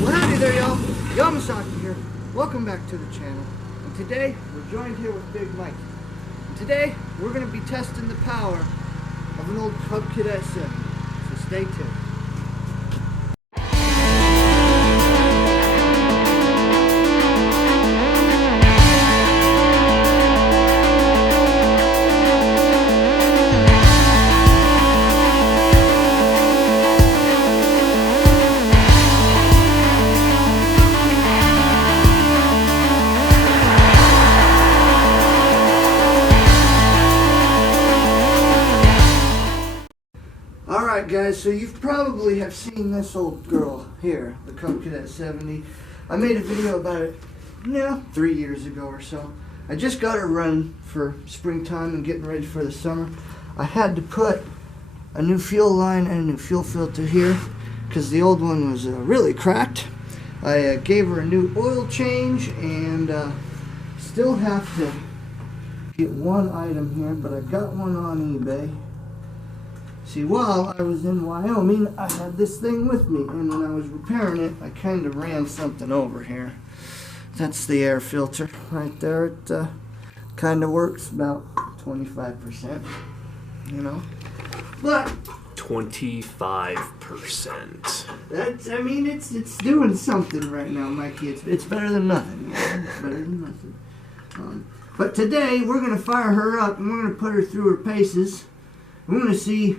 Well, howdy there, y'all. YAMAHSAKI here. Welcome back to the channel. And today, we're joined here with Big Mike. And today, we're going to be testing the power of an old Cadet 7. So stay tuned. Alright guys, so you've probably have seen this old girl here, the Cadet 70. I made a video about it, 3 years ago or so. I just got her running for springtime and getting ready for the summer. I had to put a new fuel line and a new fuel filter here because the old one was really cracked. I gave her a new oil change and still have to get one item here, but I got one on eBay. See, while I was in Wyoming, I had this thing with me, and when I was repairing it, I kind of ran something over here. That's the air filter right there. It kind of works about 25%, you know. But 25%. That's, I mean, it's doing something right now, Mikey. It's better than nothing. You know? It's better than nothing. But today, we're going to fire her up, and we're going to put her through her paces. We're going to see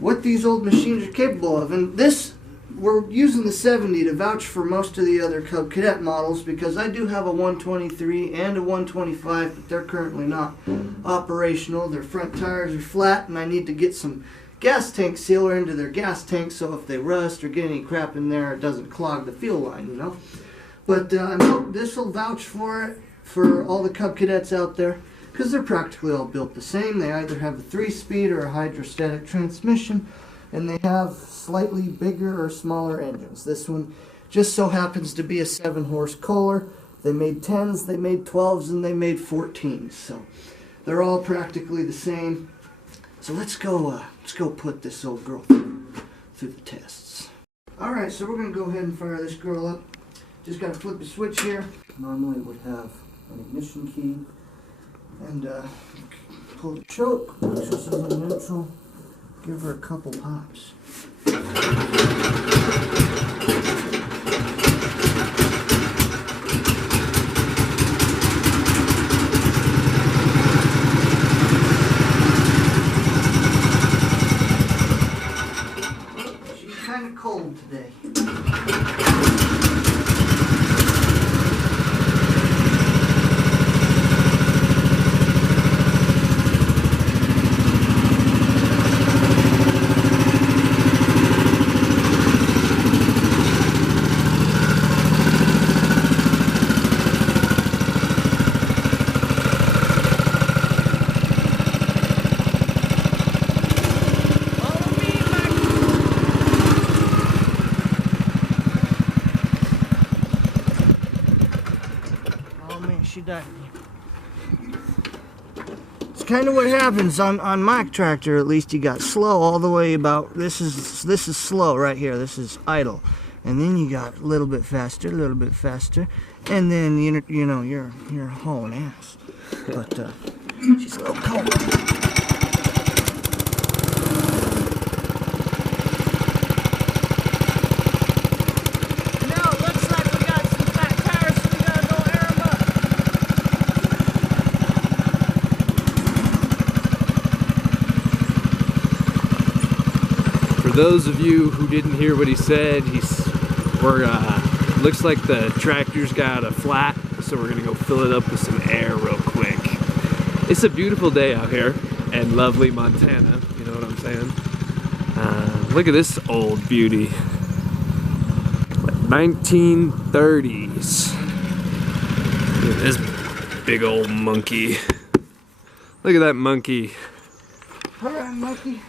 what these old machines are capable of. And this, we're using the 70 to vouch for most of the other Cub Cadet models, because I do have a 123 and a 125, but they're currently not operational. Their front tires are flat, and I need to get some gas tank sealer into their gas tank so if they rust or get any crap in there, it doesn't clog the fuel line, you know. But I hope this will vouch for it for all the Cub Cadets out there, because they're practically all built the same. They either have a 3-speed or a hydrostatic transmission, and they have slightly bigger or smaller engines. This one just so happens to be a 7-horse Kohler. They made 10s, they made 12s, and they made 14s. So they're all practically the same. So let's go put this old girl through the tests. All right, so we're gonna go ahead and fire this girl up. Just gotta flip the switch here. Normally it would have an ignition key. And pull the choke, this is in neutral, give her a couple pops. She's kind of cold today. She died. It's kind of what happens on my tractor. At least you got slow all the way about. This is slow right here. This is idle, and then you got a little bit faster, and then you know you're hauling ass. But she's a little cold. For those of you who didn't hear what he said, looks like the tractor's got a flat, so we're gonna go fill it up with some air real quick. It's a beautiful day out here in lovely Montana, you know what I'm saying? Look at this old beauty. 1930s. Look at this big old monkey. Look at that monkey. Alright, monkey.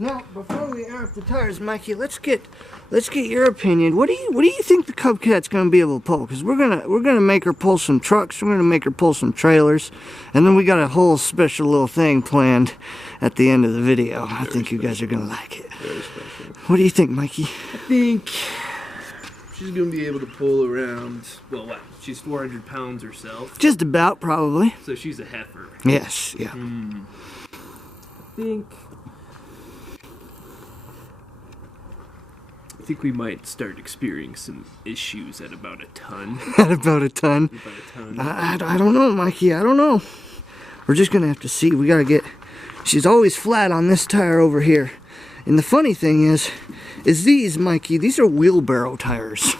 Now, before we air up the tires, Mikey, let's get your opinion. What do you think the Cub Cadet's gonna be able to pull? Because we're gonna make her pull some trucks, we're gonna make her pull some trailers, and then we got a whole special little thing planned at the end of the video. I think you guys are gonna like it. Very special. What do you think, Mikey? I think she's gonna be able to pull around. Well, what? She's 400 pounds herself. Just about, probably. So she's a heifer. Yes. Yeah. I think we might start experiencing some issues at about a ton. At about a ton. About a ton. I don't know, Mikey. I don't know. We're just gonna have to see. We gotta get. She's always flat on this tire over here. And the funny thing is these, Mikey, these are wheelbarrow tires.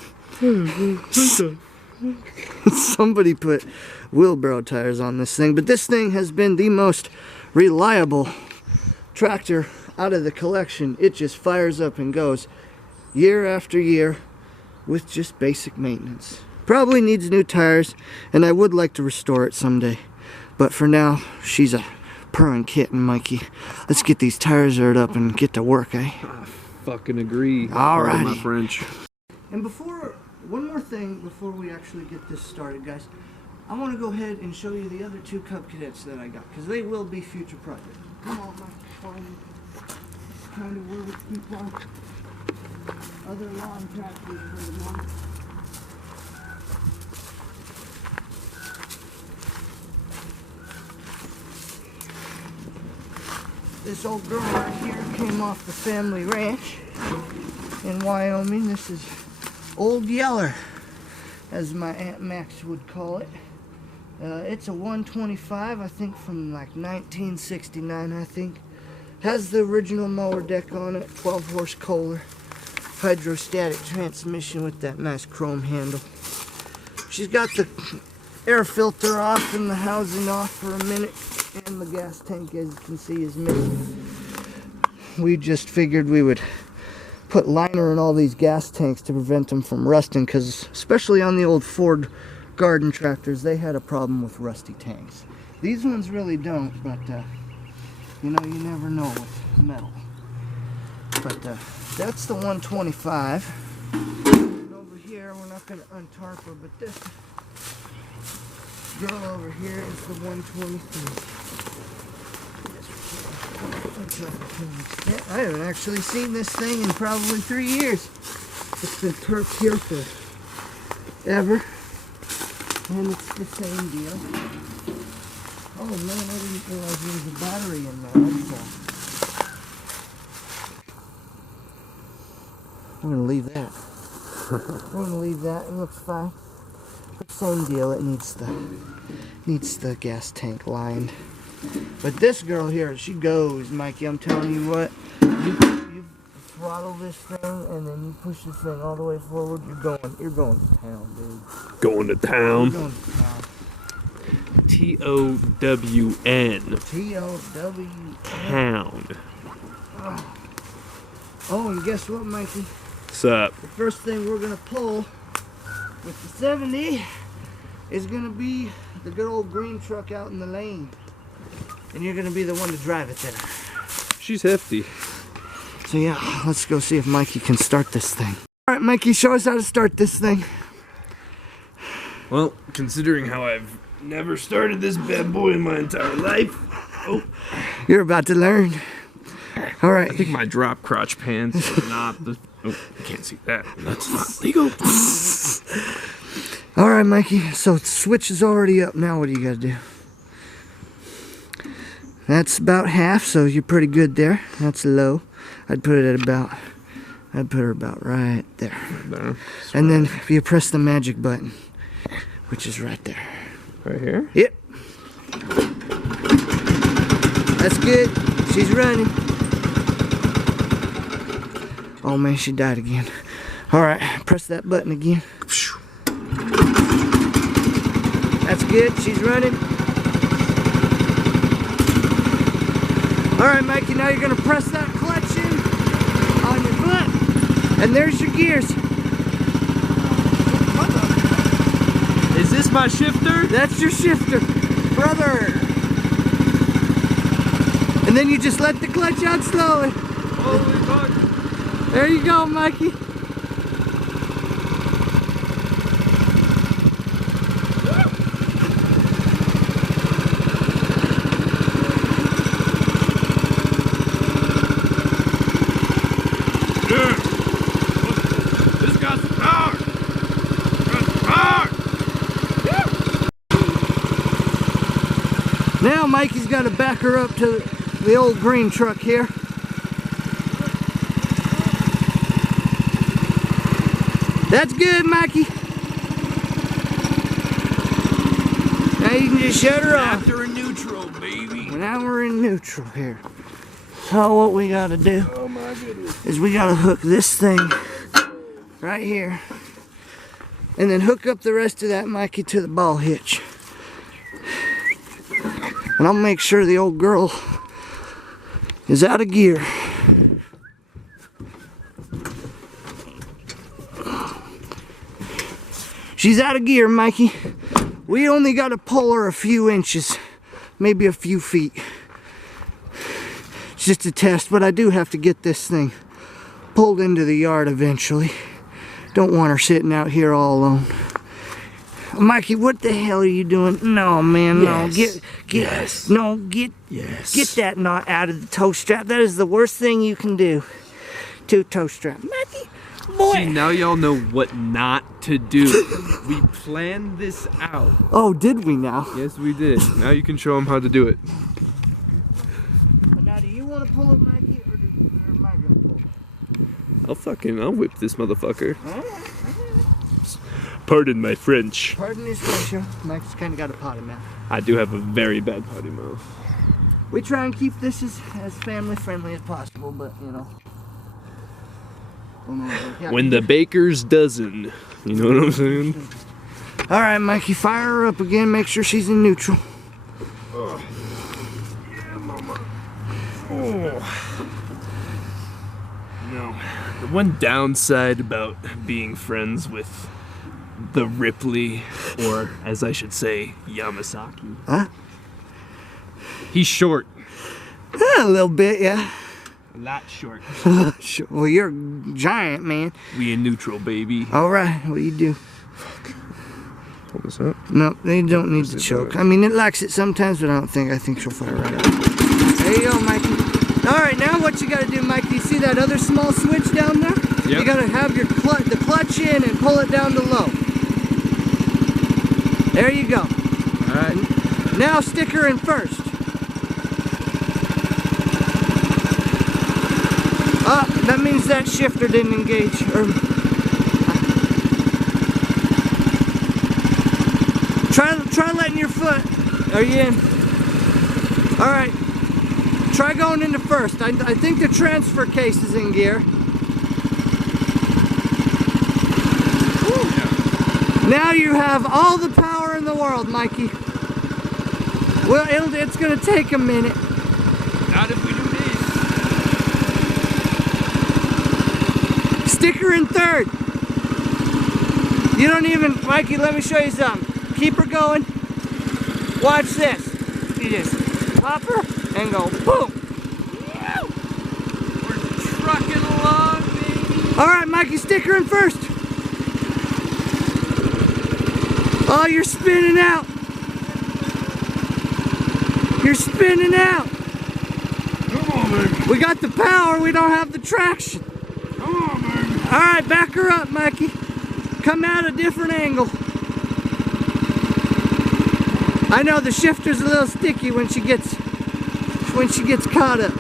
Somebody put wheelbarrow tires on this thing, but this thing has been the most reliable tractor out of the collection. It just fires up and goes year after year with just basic maintenance. Probably needs new tires, and I would like to restore it someday. But for now, she's a purring kitten, Mikey. Let's get these tires aired up and get to work, eh? I fucking agree. All right. My French. And one more thing before we actually get this started, guys. I want to go ahead and show you the other two Cub Cadets that I got, because they will be future projects. Come on, Mikey. Kind of where we keep our other lawn tractors for the moment. This old girl right here came off the family ranch in Wyoming. This is Old Yeller, as my Aunt Max would call it. It's a 125, I think, from like 1969, I think. Has the original mower deck on it, 12 horse Kohler, hydrostatic transmission with that nice chrome handle. She's got the air filter off and the housing off for a minute, and the gas tank, as you can see, is missing. We just figured we would put liner in all these gas tanks to prevent them from rusting, because especially on the old Ford garden tractors, they had a problem with rusty tanks. These ones really don't, but you know, you never know with metal. But that's the 125. And over here, we're not going to untarp her, but this girl over here is the 123. I haven't actually seen this thing in probably 3 years. It's been turfed here forever. And it's the same deal. Oh man, I didn't realize there was a battery in there. I'm gonna leave that. We're gonna leave that. It looks fine. But same deal. It needs the gas tank lined. But this girl here, she goes, Mikey. I'm telling you what. You throttle this thing and then you push this thing all the way forward. You're going to town, dude. Going to town. You're going to town. T-O-W-N. T-O-W-N. Town. Oh, and guess what, Mikey? What's up? The first thing we're going to pull with the 70 is going to be the good old green truck out in the lane. And you're going to be the one to drive it then. She's hefty. So yeah, let's go see if Mikey can start this thing. Alright, Mikey, show us how to start this thing. Well, considering how I've never started this bad boy in my entire life. Oh. You're about to learn. Alright. I think my drop crotch pants are not the... Oh, you can't see that. That's not legal. Alright, Mikey, so the switch is already up. Now what do you got to do? That's about half, so you're pretty good there. That's low. I'd put her about right there. And then you press the magic button, which is right there. Right here? Yep. That's good. She's running. Oh man, she died again. Alright, press that button again. That's good. She's running. Alright, Mikey, now you're going to press that clutch in on your foot. And there's your gears. Is this my shifter? That's your shifter, brother. And then you just let the clutch out slowly. Holy fuck! There you go, Mikey. This got some power! Got some power! Now Mikey's got to back her up to the old green truck here. That's good, Mikey. Now you can just shut her off. After a neutral, baby. Now we're in neutral here. So what we gotta do is we gotta hook this thing right here and then hook up the rest of that, Mikey, to the ball hitch. And I'll make sure the old girl is out of gear. She's out of gear, Mikey. We only got to pull her a few inches, maybe a few feet. It's just a test, but I do have to get this thing pulled into the yard eventually. Don't want her sitting out here all alone. Mikey, what the hell are you doing? No, man, no. Get that knot out of the toe strap. That is the worst thing you can do to toe strap. Mikey, boy. See, now y'all know what not to do. We planned this out. Oh, did we now? Yes, we did. Now you can show them how to do it. Now, do you want to pull it, Mikey, or am I going to pull it? I'll whip this motherfucker. All right. Pardon my French. Pardon his French. Mike's kind of got a potty mouth. I do have a very bad potty mouth. We try and keep this as family friendly as possible, but you know. When the baker's dozen, you know what I'm saying? All right, Mikey, fire her up again. Make sure she's in neutral. Oh. Yeah, mama. Oh. No. The one downside about being friends with the Ripley, or as I should say, YAMAHSAKI. Huh? He's short. A little bit, yeah. A lot short. Well, you're a giant, man. We in neutral, baby. All right, what do you do? Fuck. Hold this up. No, they don't need to choke. I mean, it likes it sometimes, but I think she'll fire right up. There you go, Mikey. All right, now what you got to do, Mikey, you see that other small switch down there? Yep. You got to have your the clutch in and pull it down to low. There you go. All right. Now stick her in first. That means that shifter didn't engage. Try letting your foot. Are you in? All right. Try going into first. I think the transfer case is in gear. Now you have all the power in the world, Mikey. Well, it's going to take a minute. Not if we do this. Stick her in third. You don't even, Mikey, let me show you something. Keep her going. Watch this. You just pop her and go boom. We're trucking along, baby. All right, Mikey, stick her in first. Oh, you're spinning out. You're spinning out. Come on, baby. We got the power, we don't have the traction. Come on, baby. All right, back her up, Mikey. Come out a different angle. I know the shifter's a little sticky when she gets caught up.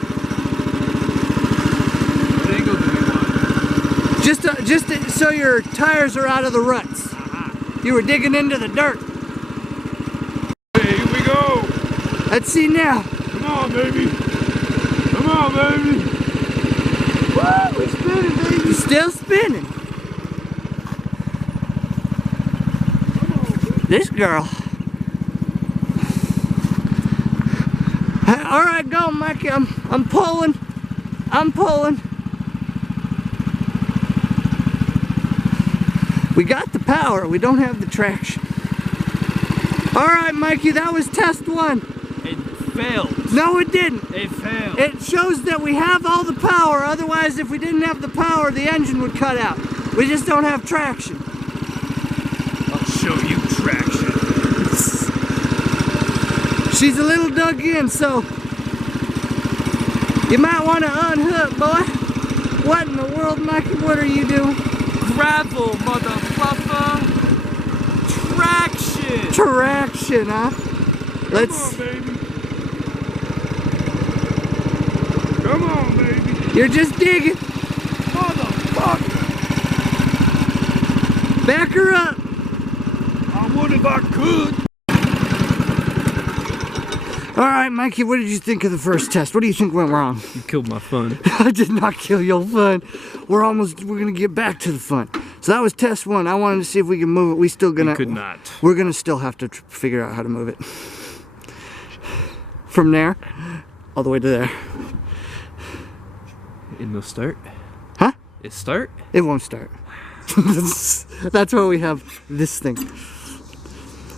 What angle do we want? Just so your tires are out of the ruts. You were digging into the dirt. Hey, here we go. Let's see now. Come on, baby. Come on, baby. Woo, we're spinning, baby. Still spinning. This girl. All right, go, Mikey. I'm pulling. I'm pulling. We got the power, we don't have the traction. All right, Mikey, that was test one. It failed. No, it didn't. It failed. It shows that we have all the power. Otherwise, if we didn't have the power, the engine would cut out. We just don't have traction. I'll show you traction. She's a little dug in, so you might want to unhook, boy. What in the world, Mikey? What are you doing? Gravel, motherfucker. Traction. Traction, huh? Let's. Come on, baby. Come on, baby. You're just digging. Motherfucker. Back her up. I would if I could. All right, Mikey, what did you think of the first test? What do you think went wrong? You killed my fun. I did not kill your fun. We're gonna get back to the fun. So that was test one. I wanted to see if we can move it. We still gonna. You could not. We're gonna still have to figure out how to move it. From there, all the way to there. It no start? Huh? It start? It won't start. That's why we have this thing.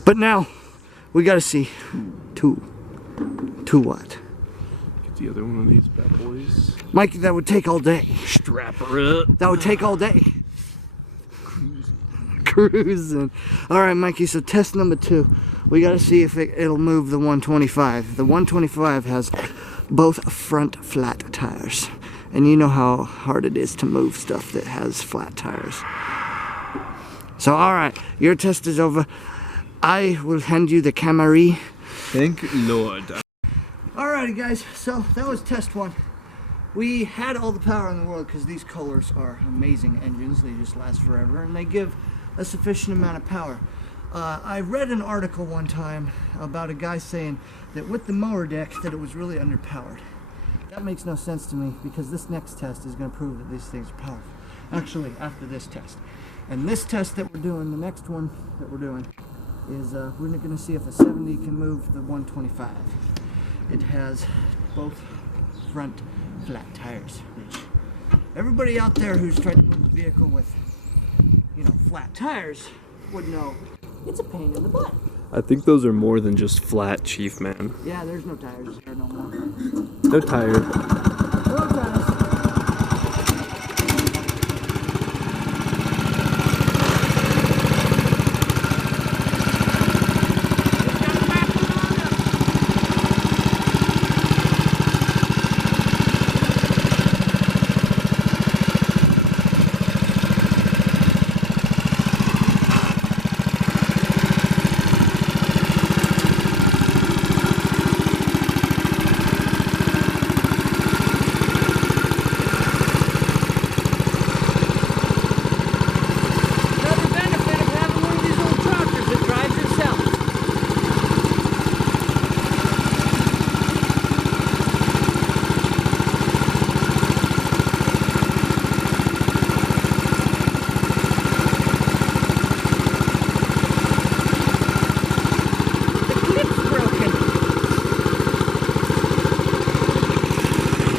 But now, we gotta see two what? Get the other one of these bad boys. Mikey, that would take all day. Strap her up. That would take all day. Cruising. All right, Mikey, so test number 2. We gotta see if it'll move the 125. The 125 has both front flat tires. And you know how hard it is to move stuff that has flat tires. So, all right, your test is over. I will hand you the Camry. Thank Lord. Alrighty guys, so that was test 1. We had all the power in the world because these colors are amazing engines. They just last forever and they give a sufficient amount of power. I read an article one time about a guy saying that with the mower deck that it was really underpowered. That makes no sense to me because this next test is going to prove that these things are powerful. Actually, after this test. And this test that we're doing, the next one that we're doing, is we're going to see if a 70 can move the 125. It has both front flat tires, which everybody out there who's tried to move a vehicle with, you know, flat tires would know it's a pain in the butt. I think those are more than just flat, Chief Man. Yeah, there's no tires there no more. They're tired. No tires.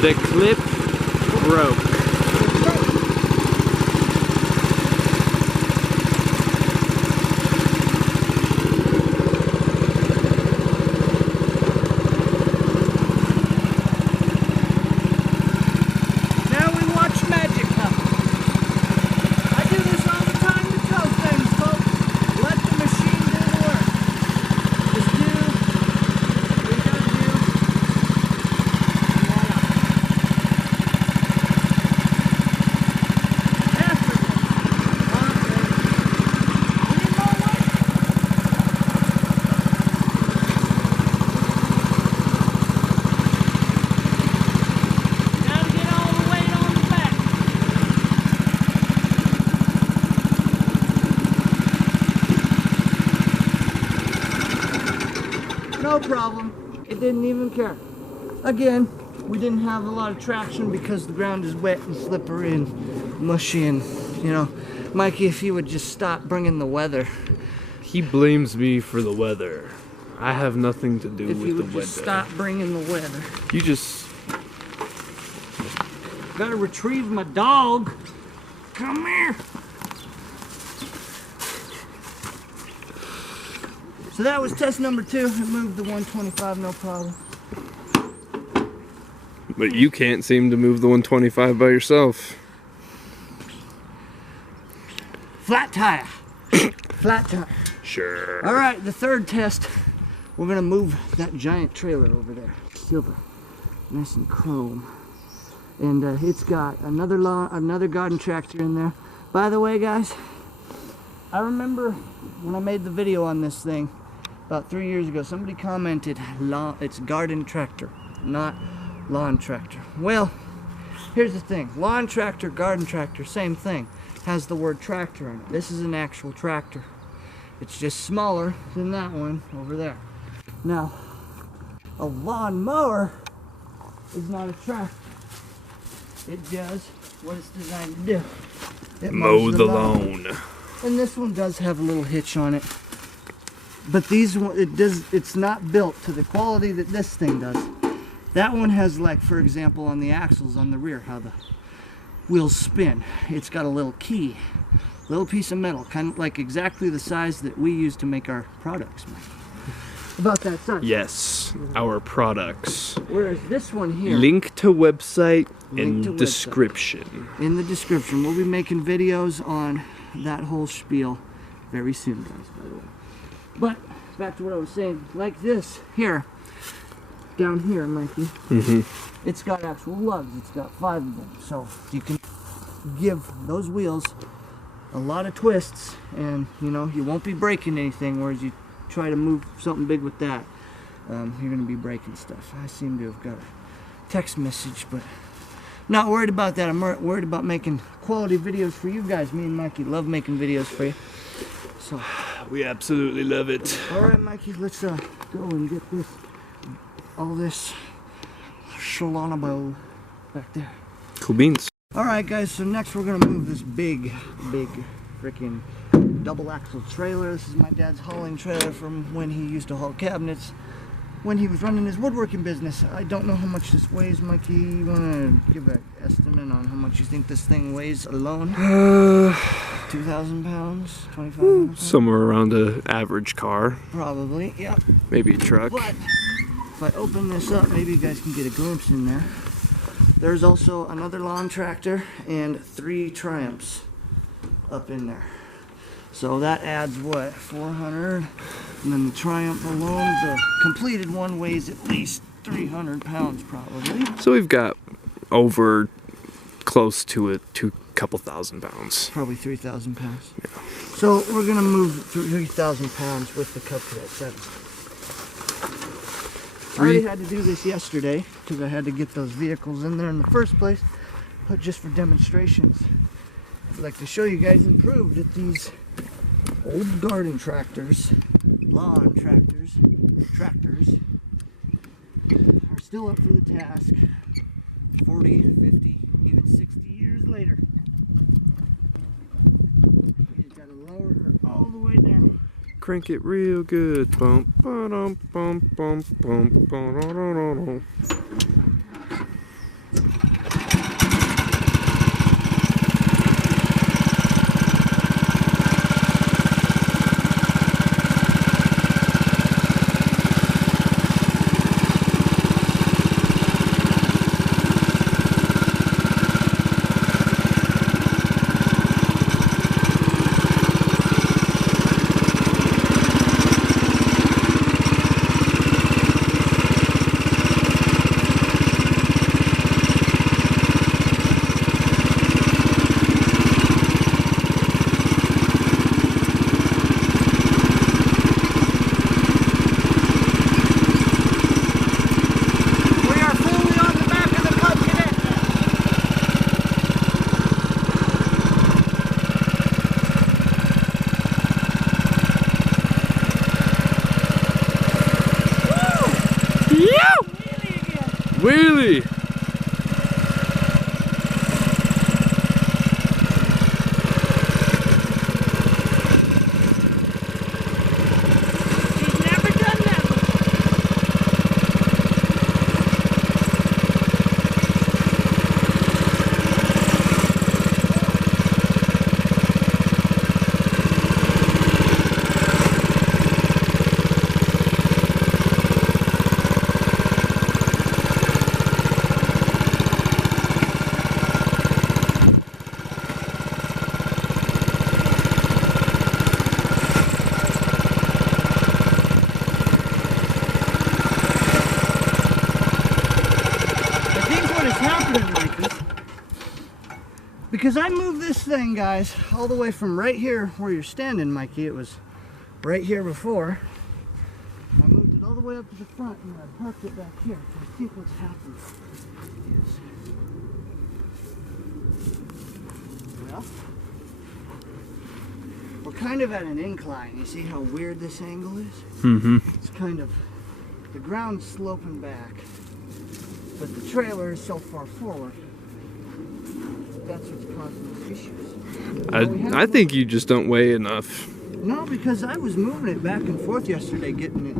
The clip broke. Now we watch magic happen. I do this all the time to tow things, folks. Let the machine do the work. Just do what you gotta do. No problem. It didn't even care. Again, we didn't have a lot of traction because the ground is wet and slippery and mushy and, you know, Mikey, if you would just stop bringing the weather. He blames me for the weather. I have nothing to do If with you the would weather. just stop bringing the weather. You just... Gotta retrieve my dog. Come here. So that was test number 2. It moved the 125, no problem. But you can't seem to move the 125 by yourself. Flat tire. Flat tire. Sure. All right, the third test. We're gonna move that giant trailer over there. Silver, nice and chrome. And it's got another garden tractor in there. By the way, guys, I remember when I made the video on this thing about 3 years ago, somebody commented, it's garden tractor, not lawn tractor. Well, here's the thing. Lawn tractor, garden tractor, same thing. Has the word tractor in it. This is an actual tractor. It's just smaller than that one over there. Now, a lawn mower is not a tractor. It does what it's designed to do. It Mow mows the lawn. And this one does have a little hitch on it. But it's not built to the quality that this thing does. That one has, like, for example, on the axles on the rear, how the wheels spin. It's got a little key, little piece of metal, kind of like exactly the size that we use to make our products. About that size. Yes, our products. Whereas this one here. Link to website in description. In the description. We'll be making videos on that whole spiel very soon, guys, by the way. But back to what I was saying. Like this here, down here, Mikey. It's got actual lugs. It's got 5 of them. So you can give those wheels a lot of twists, and you know, you won't be breaking anything, whereas you try to move something big with that, you're going to be breaking stuff. I seem to have got a text message, but not worried about that. I'm worried about making quality videos for you guys. Me and Mikey love making videos for you. So we absolutely love it. All right, Mikey, let's go and get all this Shalonabo back there. Cool beans. All right, guys, so next we're going to move this big freaking double axle trailer. This is my dad's hauling trailer from when he used to haul cabinets when he was running his woodworking business. I don't know how much this weighs, Mikey. You want to give an estimate on how much you think this thing weighs alone? 2,000 pounds? 2,500 pounds? Somewhere around an average car. Probably, yep. Maybe a truck. But if I open this up, maybe you guys can get a glimpse in there. There's also another lawn tractor and 3 Triumphs up in there. So that adds what, 400? And then the Triumph alone, the completed one, weighs at least 300 pounds probably. So we've got over close to a couple thousand pounds. Probably 3,000 pounds. Yeah. So we're gonna move 3,000 pounds with the Cadet 7. I already had to do this yesterday because I had to get those vehicles in there in the first place, but just for demonstrations. I'd like to show you guys improved at these old garden tractors, lawn tractors are still up for the task 40, 50, even 60 years later. We just gotta lower her all the way down. Crank it real good. Bump, ba-dum, bump, bump, bump, ba-da-da-da-da. Wheelie! She's never done that because I moved this thing, guys, all the way from right here where you're standing, Mikey. It was right here before. I moved it all the way up to the front and I parked it back here. I think what's happened is, well, we're kind of at an incline. You see how weird this angle is? Mm-hmm. It's kind of, the ground's sloping back, but the trailer is so far forward. That's what's causing these issues. I think you just don't weigh enough. No, because I was moving it back and forth yesterday, getting it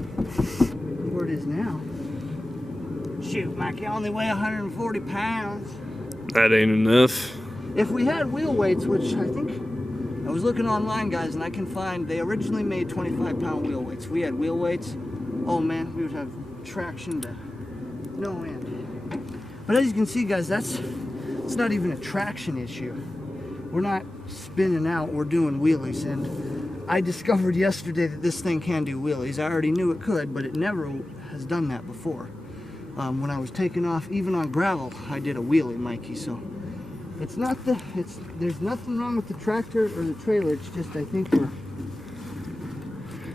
where it is now. Shoot, Mikey, I only weigh 140 pounds. That ain't enough. If we had wheel weights, which I think, I was looking online, guys, and I can find, they originally made 25-pound wheel weights. If we had wheel weights, oh man, we would have traction to no end. But as you can see, guys, it's not even a traction issue. We're not spinning out, we're doing wheelies. And I discovered yesterday that this thing can do wheelies. I already knew it could, but it never has done that before. When I was taking off, even on gravel, I did a wheelie, Mikey. So it's not there's nothing wrong with the tractor or the trailer. It's just, I think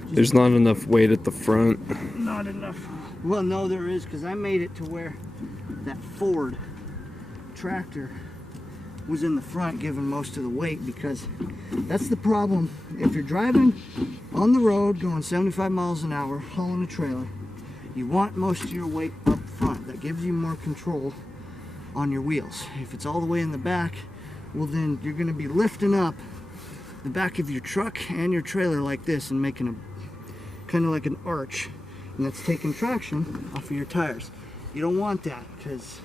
There's not enough weight at the front. Not enough. Well, no, there is, because I made it to where that Ford tractor was in the front giving most of the weight, because that's the problem. If you're driving on the road going 75 miles an hour hauling a trailer, you want most of your weight up front. That gives you more control on your wheels. If it's all the way in the back, well then you're going to be lifting up the back of your truck and your trailer like this and making a kind of like an arch, and that's taking traction off of your tires. You don't want that, because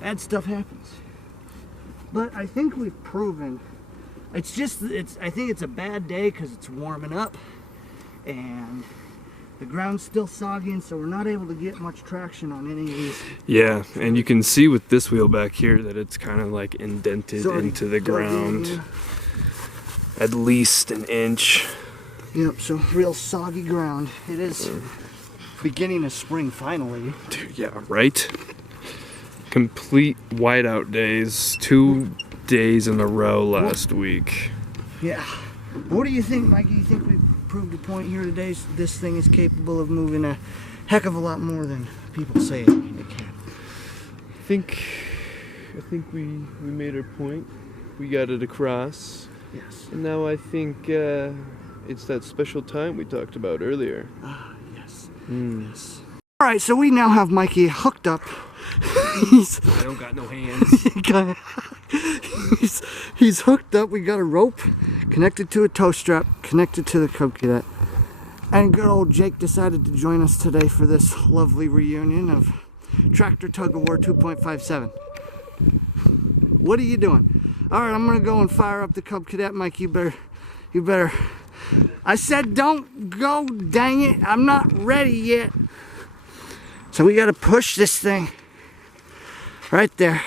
bad stuff happens. But I think we've proven, I think it's a bad day because it's warming up and the ground's still soggy, and so we're not able to get much traction on any of these. Yeah, and you can see with this wheel back here that it's kind of like indented into the ground. Yeah. At least an inch. Yep, so real soggy ground. It is beginning of spring finally. Dude, yeah, right? Complete whiteout days. 2 days in a row last week. Yeah. What do you think, Mikey? You think we proved a point here today? This thing is capable of moving a heck of a lot more than people say it can. I think we made our point. We got it across. Yes. And now I think it's that special time we talked about earlier. Ah, yes. Yes. All right, so we now have Mikey hooked up. I don't got no hands. he's hooked up. We got a rope connected to a tow strap, connected to the Cub Cadet. And good old Jake decided to join us today for this lovely reunion of Tractor Tug of War 2.57. What are you doing? All right, I'm gonna go and fire up the Cub Cadet. Mike, you better. I said don't go, dang it. I'm not ready yet. So we gotta push this thing right there.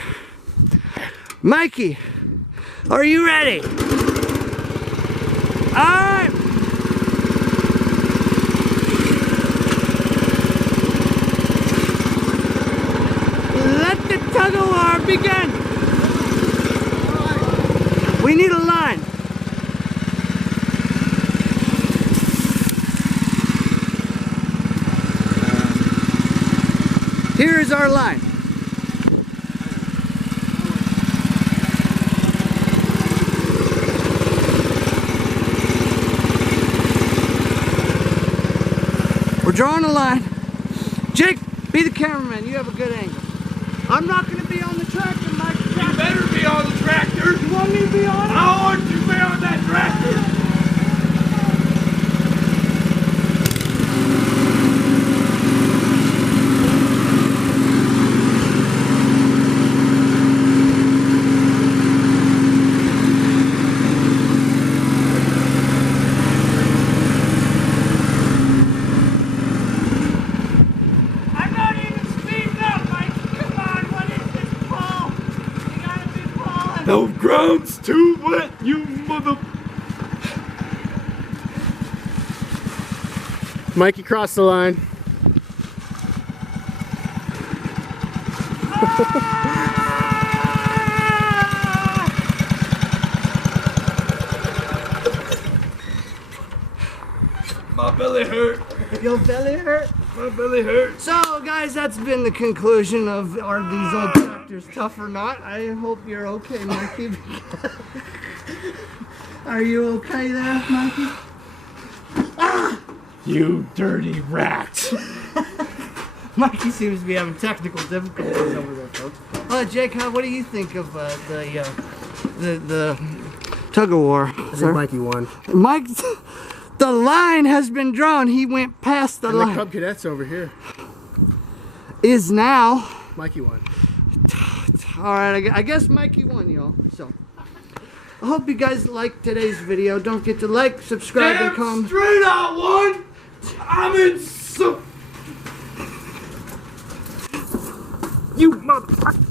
Mikey, are you ready? All right. Let the tug of war begin. We need a line. Here is our line. We're drawing a line. Jake, be the cameraman. You have a good angle. I'm not going to be on the tractor, Mike. You better be on the tractor. You want me to be on it? I want you to be on that tractor. No, ground's too wet, you mother... Mikey crossed the line. My belly hurt. Your belly hurt? My belly hurt. So, guys, that's been the conclusion of Are These Old Tractors Tough or Not? I hope you're okay, Mikey. Are you okay there, Mikey? You dirty rat. Mikey seems to be having technical difficulties over there, folks. Jake, what do you think of the tug of war? I think Mikey won. Mike, the line has been drawn. He went past the And line. the Cub Cadets over here. Is now. Mikey won. All right, I guess Mikey won, y'all. So, I hope you guys liked today's video. Don't forget to like, subscribe, and Damn comment. straight I won. I'm in so. You motherfucker!